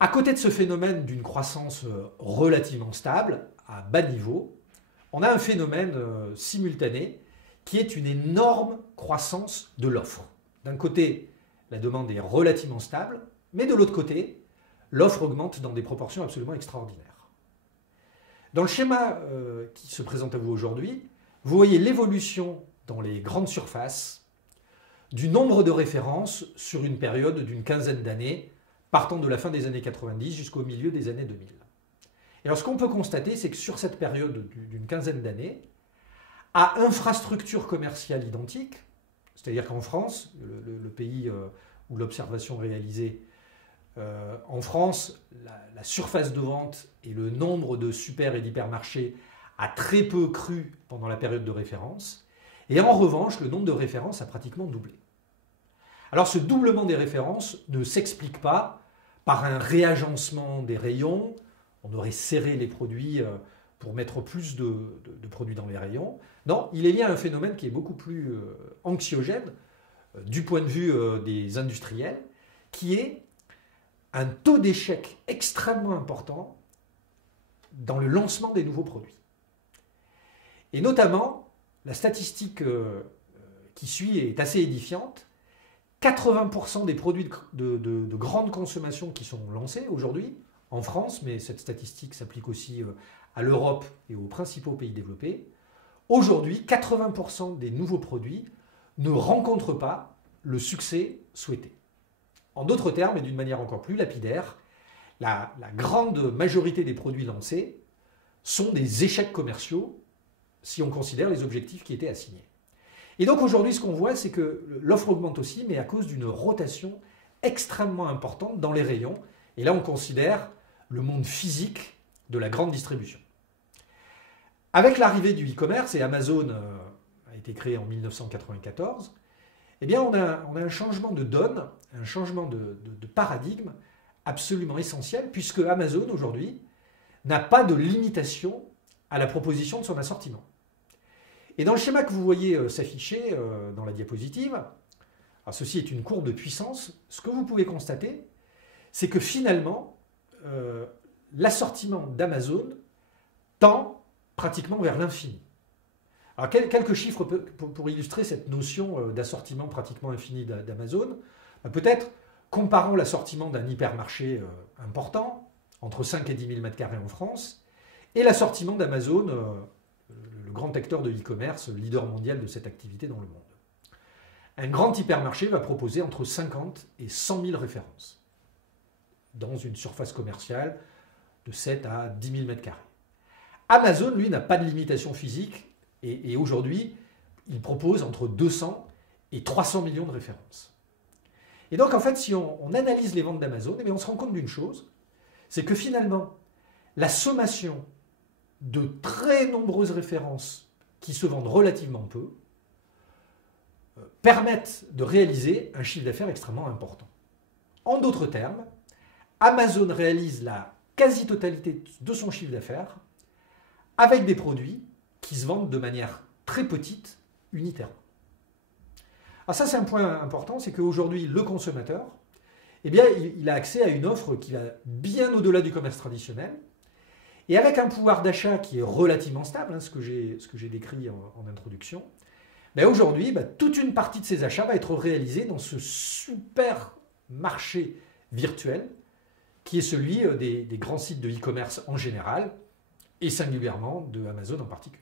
À côté de ce phénomène d'une croissance relativement stable, à bas niveau, on a un phénomène simultané qui est une énorme croissance de l'offre. D'un côté, la demande est relativement stable, mais de l'autre côté, l'offre augmente dans des proportions absolument extraordinaires. Dans le schéma qui se présente à vous aujourd'hui, vous voyez l'évolution dans les grandes surfaces du nombre de références sur une période d'une quinzaine d'années, partant de la fin des années 90 jusqu'au milieu des années 2000. Et alors ce qu'on peut constater, c'est que sur cette période d'une quinzaine d'années, à infrastructure commerciale identique, c'est-à-dire qu'en France, le pays où l'observation est réalisée, en France, la surface de vente et le nombre de super et d'hypermarchés a très peu cru pendant la période de référence. Et en revanche, le nombre de références a pratiquement doublé. Alors ce doublement des références ne s'explique pas par un réagencement des rayons. On aurait serré les produits pour mettre plus de produits dans les rayons. Non, il est lié à un phénomène qui est beaucoup plus anxiogène du point de vue des industriels, qui est un taux d'échec extrêmement important dans le lancement des nouveaux produits. Et notamment, la statistique qui suit est assez édifiante. 80% des produits de grande consommation qui sont lancés aujourd'hui en France, mais cette statistique s'applique aussi à l'Europe et aux principaux pays développés, aujourd'hui, 80% des nouveaux produits ne rencontrent pas le succès souhaité. En d'autres termes, et d'une manière encore plus lapidaire, la grande majorité des produits lancés sont des échecs commerciaux si on considère les objectifs qui étaient assignés. Et donc aujourd'hui, ce qu'on voit, c'est que l'offre augmente aussi, mais à cause d'une rotation extrêmement importante dans les rayons. Et là, on considère le monde physique de la grande distribution. Avec l'arrivée du e-commerce, et Amazon a été créé en 1994, eh bien on a un changement de donne, un changement de paradigme absolument essentiel, puisque Amazon, aujourd'hui, n'a pas de limitation à la proposition de son assortiment. Et dans le schéma que vous voyez s'afficher dans la diapositive, alors ceci est une courbe de puissance, ce que vous pouvez constater, c'est que finalement, l'assortiment d'Amazon tend pratiquement vers l'infini. Alors quelques chiffres pour illustrer cette notion d'assortiment pratiquement infini d'Amazon. Peut-être comparons l'assortiment d'un hypermarché important, entre 5 et 10 000 m² en France, et l'assortiment d'Amazon, le grand acteur de e-commerce, leader mondial de cette activité dans le monde. Un grand hypermarché va proposer entre 50 et 100 000 références dans une surface commerciale de 7 à 10 000 m². Amazon, lui, n'a pas de limitation physique et aujourd'hui, il propose entre 200 et 300 millions de références. Et donc, en fait, si on analyse les ventes d'Amazon, on se rend compte d'une chose, c'est que finalement, la sommation de très nombreuses références qui se vendent relativement peu permettent de réaliser un chiffre d'affaires extrêmement important. En d'autres termes, Amazon réalise la quasi-totalité de son chiffre d'affaires avec des produits qui se vendent de manière très petite, unitairement. Alors ça, c'est un point important, c'est qu'aujourd'hui, le consommateur, eh bien, il a accès à une offre qui va bien au-delà du commerce traditionnel, et avec un pouvoir d'achat qui est relativement stable, ce que j'ai décrit en introduction, ben aujourd'hui, toute une partie de ces achats va être réalisée dans ce super marché virtuel qui est celui des grands sites de e-commerce en général et singulièrement de Amazon en particulier.